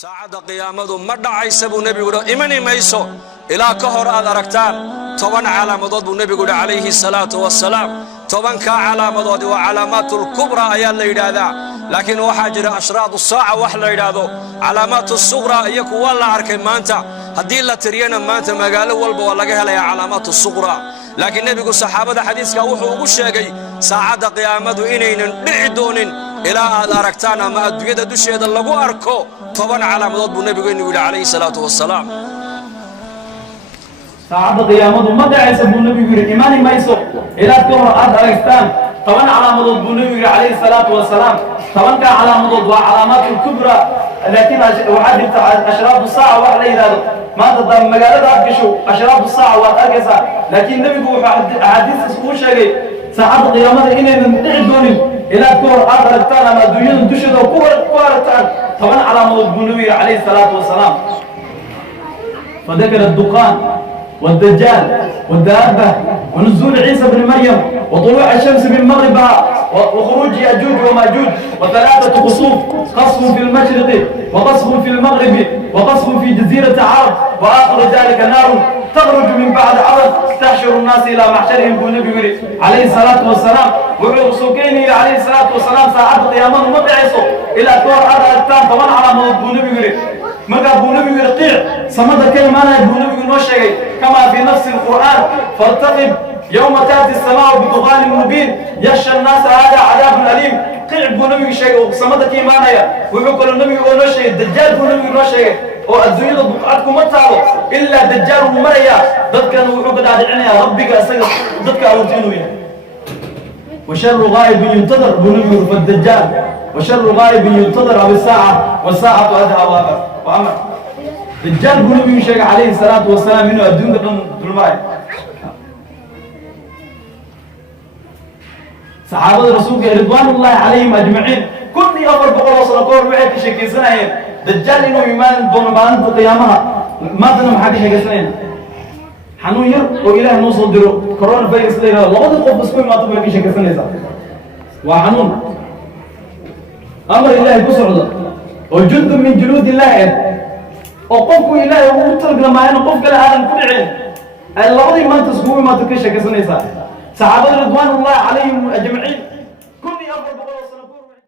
saacada qiyaamadu ma dhacaysa buu nabigu yiri imani mayso ilaa ka hor aad aragtaan 10 calaamadood buu nabigu yiri calayhi salaatu wassalaam 10 ka calaamadood waa calaamatul kubra ayaa la yiraahdaa laakiin waxa jira ashraad saaca wax la yiraahdo calaamaatu sughra iyo kuwa la arkay maanta hadii la tiriyana maanta magaalo walba waa laga helayaa calaamaatu sughra laakiin nabigu saxaabada xadiiska wuxuu ugu sheegay saacada qiyaamadu inaynan dhici doonin ilaa aad aragtaan ama adduunyada dusheeda lagu arko 10 calaamadood buu nabigu inuu yiri calayhi salaatu wassalaam saacada qiyaamadu ma dhacaysa buu nabigu yiri iimaan mayso ilaa ka hor aad aragtaan 10 calaamadood buu nabigu yiri calayhi salaatu wassalaam 10 ka calaamadood waa calaamatul kubra laakiin waxa jirta ashraab saaca wax la yiraahdo maanta dad magaalada aad gasho ashraab saaca waa arkaysa laakiin nabigu wuxuu xadiis uu sheegay saacada qiyaamada inaynan dhici doonin ilaa ka hor aad aragtaan ama adduunyada dusheeda ku aragtaan 10 calaamadood buu nabigu yiri calayhi salaatu wassalaam فذكر الدخان والدجال والدابة ونزول عيسى بن مريم وطلوع الشمس من مغربها وخروج يأجوج ومأجوج وثلاثة خسوف قصف في المشرق وقصف في المغرب وقصف في جزيرة عرب وآخر ذلك نار تخرج من بعد عرب تحشر الناس إلى محشرهم بالنبي عليه الصلاة والسلام وعرسوكيني عليه الصلاة والسلام ساعات قيامه مبعثه إلى كور هذا التام فمن على بالنبي ماذا بونبي يرقيع صمد كلمة بونبي نوشي كما في نفس القرآن فارتقب يوم تأتي السماء بدخان مبين يخشى الناس هذا عذاب أليم قيع بونبي شيء صمد كلمة ويقول النبي نوشي الدجال بونبي نوشي والدنيا بقعتكم ما تعرف إلا دجال ومريا ضدك وعقد على العناية ربك أسجد ضدك أوتينويا وشر غائب ينتظر بونبي فالدجال وشر غائب ينتظر بالساعة والساعة أدهى وأمر الدجال بنبي شيخ عليه الصلاة والسلام منه الدنيا ظلماء صحابة الرسول رضوان الله عليهم أجمعين كل أمر بقول وصل قول وعيك شيء سنين دجال إنه يمان دون بان قيامها ما تنم حاجة شيء سنين حنو ير وإله نوصل درو كورونا فيروس لينا لغد القف بسكوي ما تبغى شيء سنين وحنون أمر الله بسرعة وجند من جنود الله وقفوا إلهي ومترك لما أنا قفك لهذا كل عين الله ما تسقوي ما تكشك سنيسا صحابة رضوان الله عليهم أجمعين